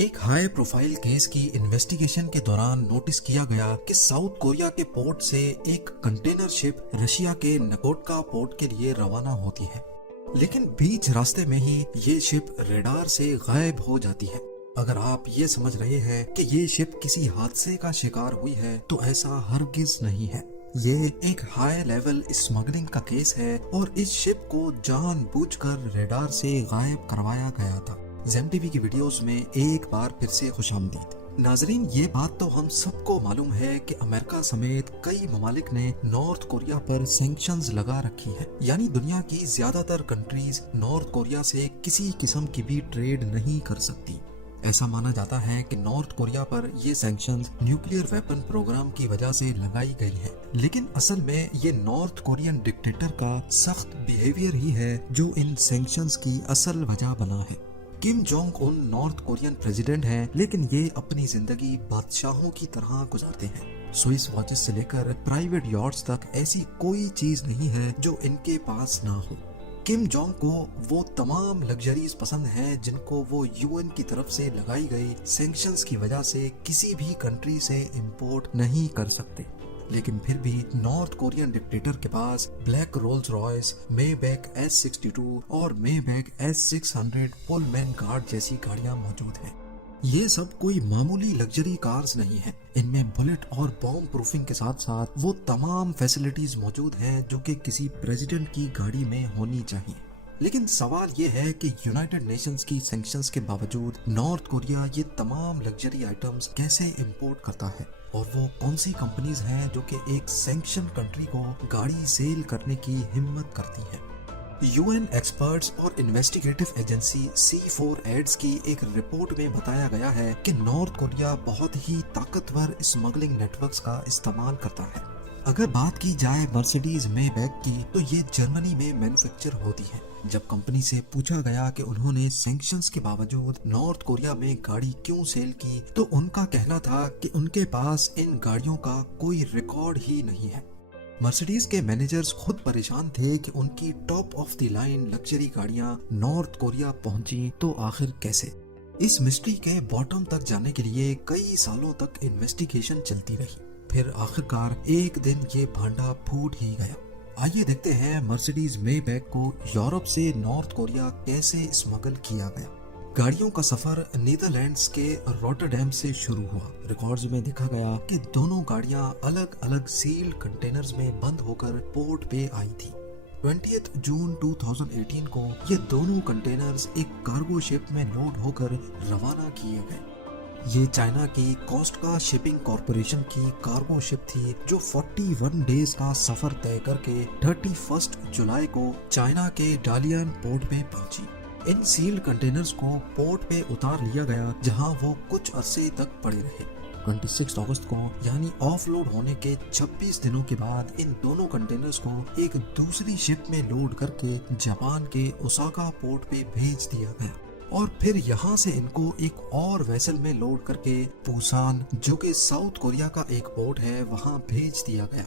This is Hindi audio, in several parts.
एक हाई प्रोफाइल केस की इन्वेस्टिगेशन के दौरान नोटिस किया गया कि साउथ कोरिया के पोर्ट से एक कंटेनर शिप रशिया के नकोटका पोर्ट के लिए रवाना होती है, लेकिन बीच रास्ते में ही ये शिप रडार से गायब हो जाती है। अगर आप ये समझ रहे हैं कि ये शिप किसी हादसे का शिकार हुई है, तो ऐसा हरगिज नहीं है। ये एक हाई लेवल स्मगलिंग का केस है और इस शिप को जानबूझकर रडार से गायब करवाया गया था। ज़ेम टीवी की वीडियोस में एक बार फिर से खुशामदीद। नाजरीन, ये बात तो हम सबको मालूम है कि अमेरिका समेत कई ममालिक ने नॉर्थ कोरिया पर सैंक्शंस लगा रखी है, यानी दुनिया की ज्यादातर कंट्रीज नॉर्थ कोरिया से किसी किस्म की भी ट्रेड नहीं कर सकती। ऐसा माना जाता है कि नॉर्थ कोरिया पर ये सैंक्शंस न्यूक्लियर वेपन प्रोग्राम की वजह से लगाई गई है, लेकिन असल में ये नॉर्थ कोरियन डिक्टेटर का सख्त बिहेवियर ही है जो इन सैंक्शंस की असल वजह बना है। Kim Jong Un north Korean president हैं, लेकिन ये अपनी जिंदगी बादशाहों की तरह गुजारते हैं। स्विस वॉचेस से लेकर प्राइवेट यॉट्स तक ऐसी कोई चीज नहीं है जो इनके पास ना हो। किम जोंग को वो तमाम लग्जरीज पसंद हैं जिनको वो यूएन की तरफ से लगाई गई सैंक्शंस की वजह से किसी भी कंट्री से इंपोर्ट नहीं कर सकते। लेकिन फिर भी नॉर्थ कोरियन डिक्टेटर के पास black Rolls Royce, Maybach S62 और मेबैक S600 पुलमैन गार्ड जैसी गाड़ियां मौजूद हैं। ये सब कोई मामूली लग्जरी कार्स नहीं है। इनमें बुलेट और बॉम्ब प्रूफिंग के साथ साथ वो तमाम फैसिलिटीज मौजूद हैं जो कि किसी प्रेसिडेंट की गाड़ी में होनी चाहिए। लेकिन सवाल ये है कि यूनाइटेड नेशंस की सैंक्शंस के बावजूद नॉर्थ कोरिया ये तमाम लग्जरी आइटम्स कैसे इंपोर्ट करता है, और वो कौन सी कंपनीज हैं जो कि एक सैंक्शन कंट्री को गाड़ी सेल करने की हिम्मत करती हैं। यूएन एक्सपर्ट्स और इन्वेस्टिगेटिव एजेंसी C4ADS की एक रिपोर्ट में बताया गया है कि नॉर्थ कोरिया बहुत ही ताकतवर स्मगलिंग नेटवर्क्स का इस्तेमाल करता है। अगर बात की जाए मर्सिडीज मेबैक की, तो ये जर्मनी में मैन्युफैक्चर होती है। जब कंपनी से पूछा गया कि उन्होंने सैंक्शंस के बावजूद नॉर्थ कोरिया में गाड़ी क्यों सेल की, तो उनका कहना था कि उनके पास इन गाड़ियों का कोई रिकॉर्ड ही नहीं है। मर्सिडीज के मैनेजर्स खुद परेशान थे कि उनकी top of the line luxury गाड़ियां नॉर्थ कोरिया पहुंची तो आखिर कैसे। इस मिस्ट्री के बॉटम तक जाने के लिए कई सालों तक इन्वेस्टिगेशन चलती रही। फिर आखिरकार एक दिन ये भांडा फूट ही गया। आइए देखते हैं मर्सिडीज मेबैक को यूरोप से नॉर्थ कोरिया कैसे स्मगल किया गया। गाड़ियों का सफर नीदरलैंड्स के रॉटरडैम से शुरू हुआ। रिकॉर्ड्स में देखा गया कि दोनों गाड़ियां अलग अलग सील्ड कंटेनर्स में बंद होकर पोर्ट पे आई थी। 20 जून 2018 को ये दोनों कंटेनर्स एक कार्गो शिप में लोड होकर रवाना किए गए। ये चाइना की कोस्टका शिपिंग कॉरपोरेशन की कार्गो शिप थी जो 41 डेज का सफर तय करके 31 जुलाई को चाइना के डालियन पोर्ट पे पहुंची। इन सील्ड कंटेनर्स को पोर्ट पे उतार लिया गया, जहां वो कुछ अरसे तक पड़े रहे। 26 अगस्त को यानी ऑफलोड होने के 26 दिनों के बाद इन दोनों कंटेनर्स को एक दूसरी शिप में लोड करके जापान के ओसाका पोर्ट पे भेज दिया गया, और फिर यहाँ से इनको एक और वेसल में लोड करके पुसान, जो कि साउथ कोरिया का एक पोर्ट है, वहाँ भेज दिया गया।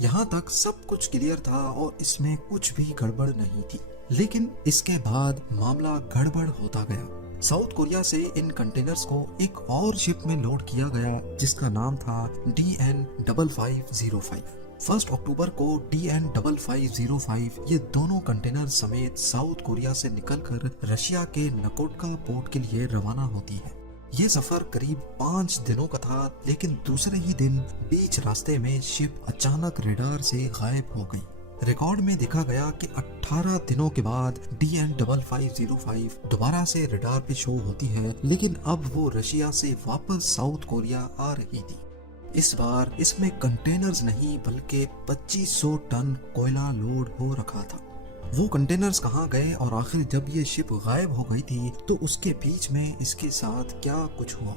यहाँ तक सब कुछ क्लियर था और इसमें कुछ भी गड़बड़ नहीं थी। लेकिन इसके बाद मामला गड़बड़ होता गया। साउथ कोरिया से इन कंटेनर्स को एक और शिप में लोड किया गया जिसका नाम था DN5505। 1 अक्टूबर को DN5505 ये दोनों कंटेनर समेत साउथ कोरिया से निकलकर रशिया के नकोटका पोर्ट के लिए रवाना होती है। ये सफर करीब 5 दिनों का था, लेकिन दूसरे ही दिन बीच रास्ते में शिप अचानक रडार से गायब हो गई। रिकॉर्ड में देखा गया कि 18 दिनों के बाद DN5505 दोबारा से रडार पे शो होती है, लेकिन अब वो रशिया से वापस साउथ कोरिया आ रही थी। इस बार इसमें कंटेनर्स नहीं बल्कि 2500 टन कोयला लोड हो रखा था। वो कंटेनर्स कहाँ गए और आखिर जब ये शिप गायब हो गई थी तो उसके बीच में इसके साथ क्या कुछ हुआ।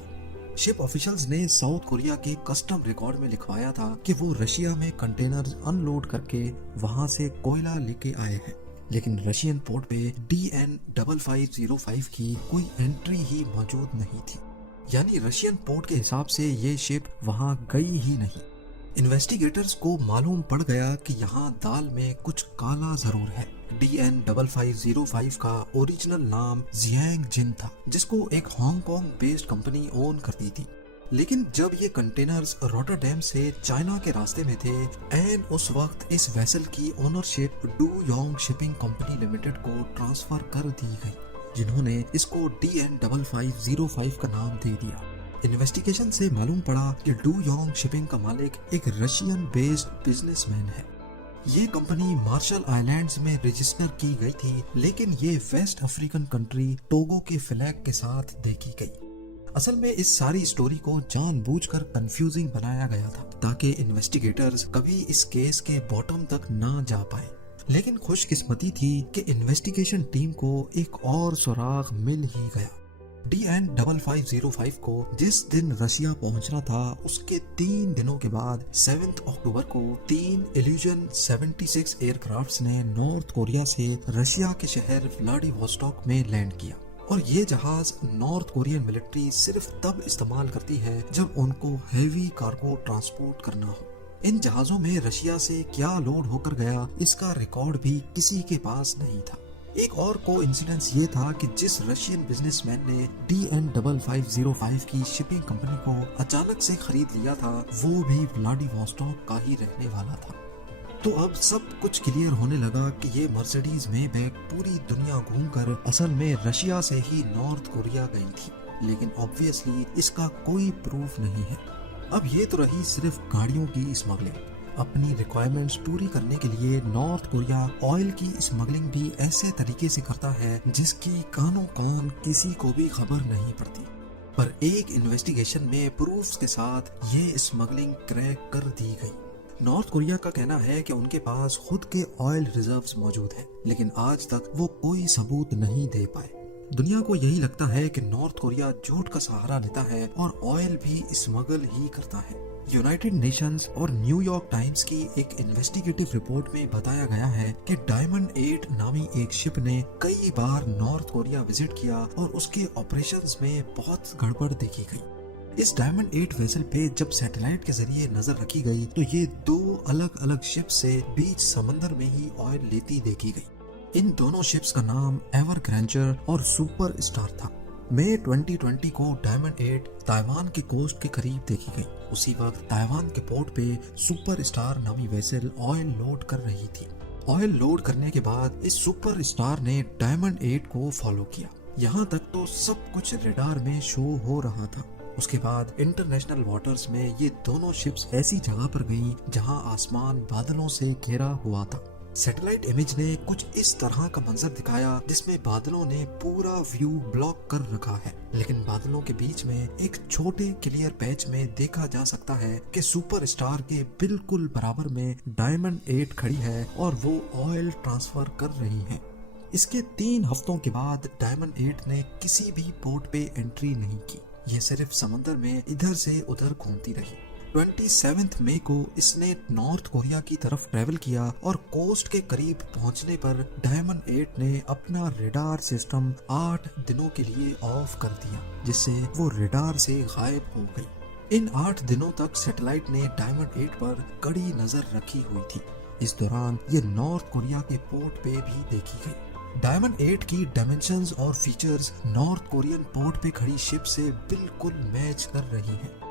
शिप ऑफिशियल्स ने साउथ कोरिया के कस्टम रिकॉर्ड में लिखवाया था कि वो रशिया में कंटेनर्स अनलोड करके वहां से कोयला लेके आए हैं, लेकिन रशियन पोर्ट पे DN5505 की कोई एंट्री ही मौजूद नहीं थी, यानी रशियन पोर्ट के हिसाब से ये शिप वहां गई ही नहीं। इन्वेस्टिगेटर्स को मालूम पड़ गया कि यहाँ दाल में कुछ काला जरूर है। DN5505 का ओरिजिनल नाम जियांग जिन था, जिसको एक हांगकांग बेस्ड कंपनी ओन करती थी। लेकिन जब ये कंटेनर्स रॉटरडैम से चाइना के रास्ते में थे, एंड उस वक्त इस वेसल की ownership do Yong shipping company limited को ट्रांसफर कर दी गई, जिन्होंने इसको DN5505 का नाम दे दिया। इन्वेस्टिगेशन से मालूम पड़ा कि डू योंग शिपिंग का मालिक एक रशियन बेस्ड बिजनेसमैन है। ये कंपनी मार्शल आइलैंड्स में रजिस्टर की गई थी, लेकिन ये वेस्ट अफ्रीकन कंट्री टोगो के फ्लैग के साथ देखी गई। असल में इस सारी स्टोरी को जानबूझकर कंफ्यूजिंग बनाया गया था, ताकि इन्वेस्टिगेटर्स कभी इस केस के बॉटम तक ना जा पाए। लेकिन खुशकिस्मती थी कि इन्वेस्टिगेशन टीम को एक और सुराग मिल ही गया। DN5505 को जिस दिन रशिया पहुंचना था, उसके 3 दिनों के बाद 7 अक्टूबर को 3 इल्यूजन 76 एयरक्राफ्ट्स ने नॉर्थ कोरिया से रशिया के शहर व्लादिवोस्टॉक में लैंड किया। और ये जहाज नॉर्थ कोरियन मिलिट्री सिर्फ तब इस्तेमाल करती है जब उनको हैवी कार्गो ट्रांसपोर्ट करना हो। इन जहाजों में रशिया से क्या लोड होकर गया, इसका रिकॉर्ड भी किसी के पास नहीं था। एक और कोइंसिडेंस ये था कि जिस रशियन बिजनेसमैन ने DN5505 की शिपिंग कंपनी को अचानक से खरीद लिया था, वो भी व्लादिवोस्टॉक का ही रहने वाला था। तो अब सब कुछ क्लियर होने लगा कि ये मर्सिडीज मेबैक पूरी दुनिया घूमकर असल में रशिया से ही नॉर्थ कोरिया गई थी, लेकिन ऑब्वियसली इसका कोई प्रूफ नहीं है। अब ये तो रही सिर्फ गाड़ियों की स्मगलिंग। अपनी रिक्वायरमेंट्स पूरी करने के लिए नॉर्थ कोरिया ऑयल की स्मगलिंग भी ऐसे तरीके से करता है जिसकी कानों कान किसी को भी खबर नहीं पड़ती। पर एक इन्वेस्टिगेशन में प्रूफ्स के साथ ये स्मगलिंग क्रैक कर दी गई। नॉर्थ कोरिया का कहना है कि उनके पास खुद के ऑयल रिजर्व्स मौजूद हैं, लेकिन आज तक वो कोई सबूत नहीं दे पाए। दुनिया को यही लगता है कि नॉर्थ कोरिया झूठ का सहारा लेता है और ऑयल भी स्मगल ही करता है। यूनाइटेड नेशंस और न्यूयॉर्क टाइम्स की एक इन्वेस्टिगेटिव रिपोर्ट में बताया गया है कि डायमंड 8 नामी एक शिप ने कई बार नॉर्थ कोरिया विजिट किया और उसके ऑपरेशंस में बहुत गड़बड़ देखी गई। इस डायमंड 8 वेसल पे जब सैटेलाइट के जरिए नजर रखी गई तो ये 2 अलग अलग शिप से बीच समंदर में ही ऑयल लेती देखी गई। इन दोनों शिप्स का नाम एवर ग्रैंचर और सुपर स्टार था। मई 2020 को डायमंड 8 ताइवान के कोस्ट के करीब देखी गई। उसी वक्त ताइवान के पोर्ट पे सुपर स्टार नामी वेसल ऑयल लोड कर रही थी। ऑयल लोड करने के बाद इस सुपर स्टार ने डायमंड 8 को फॉलो किया। यहाँ तक तो सब कुछ रडार में शो हो रहा था। उसके बाद इंटरनेशनल वाटर्स में ये दोनों शिप्स ऐसी जगह पर गईं जहां आसमान बादलों से घिरा हुआ था। सैटेलाइट इमेज ने कुछ इस तरह का मंजर दिखाया जिसमें बादलों ने पूरा व्यू ब्लॉक कर रखा है, लेकिन बादलों के बीच में एक छोटे क्लियर पैच में देखा जा सकता है कि सुपर स्टार के बिल्कुल बराबर में डायमंड 8 खड़ी है और वो ऑयल ट्रांसफर कर रही है। इसके 3 हफ्तों के बाद डायमंड 8 ने किसी भी पोर्ट पे एंट्री नहीं की। ये सिर्फ समंदर में इधर से उधर घूमती रही। 27 मई को इसने नॉर्थ कोरिया की तरफ ट्रेवल किया और कोस्ट के करीब पहुंचने पर डायमंड 8 ने अपना रेडार सिस्टम 8 दिनों के लिए ऑफ कर दिया, जिससे वो रेडार से गायब हो गई। इन 8 दिनों तक सैटेलाइट ने डायमंड 8 पर कड़ी नजर रखी हुई थी। इस दौरान ये नॉर्थ कोरिया के पोर्ट पे भी देखी गई। डायमंड 8 की डायमेंशंस और फीचर्स नॉर्थ कोरियन पोर्ट पे खड़ी शिप से बिल्कुल मैच कर रही हैं।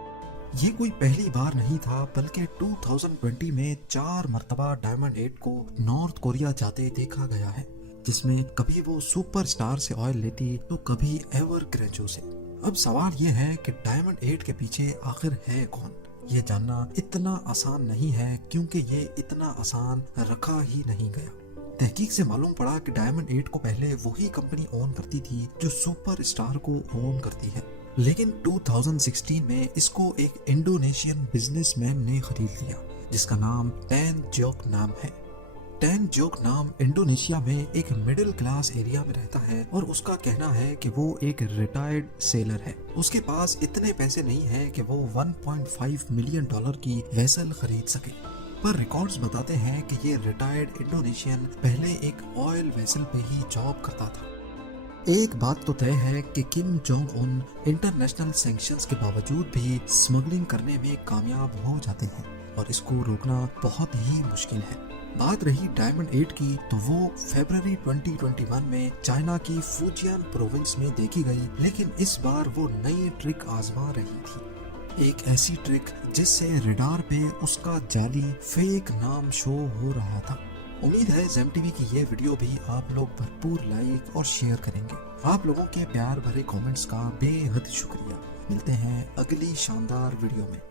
ये कोई पहली बार नहीं था, बल्कि 2020 में 4 मर्तबा डायमंड 8 को नॉर्थ कोरिया जाते देखा गया है, जिसमें कभी वो सुपर स्टार से ऑयल लेती तो कभी एवर ग्रेंचो से। अब सवाल ये है कि डायमंड 8 के पीछे आखिर है कौन? ये जानना इतना आसान नहीं है, क्योंकि ये इतना आसान रखा ही नहीं गया। तहकीक से मालूम पड़ा कि डायमंड 8 को पहले वही कंपनी ओन करती थी जो सुपर स्टार को ओन करती है, लेकिन 2016 में इसको एक इंडोनेशियन बिजनेसमैन ने खरीद लिया जिसका नाम टैन जोक नाम है। टैन जोक नाम इंडोनेशिया में एक मिडिल क्लास एरिया में रहता है और उसका कहना है कि वो एक रिटायर्ड सेलर है। उसके पास इतने पैसे नहीं है कि वो $1.5 मिलियन की वेसल खरीद सके, पर रिकॉर्ड्स बताते हैं कि ये रिटायर्ड इंडोनेशियन पहले एक ऑयल वेसल पे ही जॉब करता था। एक बात तो तय है कि Kim Jong Un international sanctions के बावजूद भी स्मगलिंग करने में कामयाब हो जाते हैं और इसको रोकना बहुत ही मुश्किल है। बात रही डायमंड 8 की, तो वो फरवरी 2021 में चाइना की फुजियान प्रोविंस में देखी गई, लेकिन इस बार वो नई ट्रिक आजमा रही थी। एक ऐसी ट्रिक जिससे रडार पे उसका जाली फेक नाम शो हो रहा था। उम्मीद है जेम टीवी की ये वीडियो भी आप लोग भरपूर लाइक और शेयर करेंगे। आप लोगों के प्यार भरे कमेंट्स का बेहद शुक्रिया। मिलते हैं अगली शानदार वीडियो में।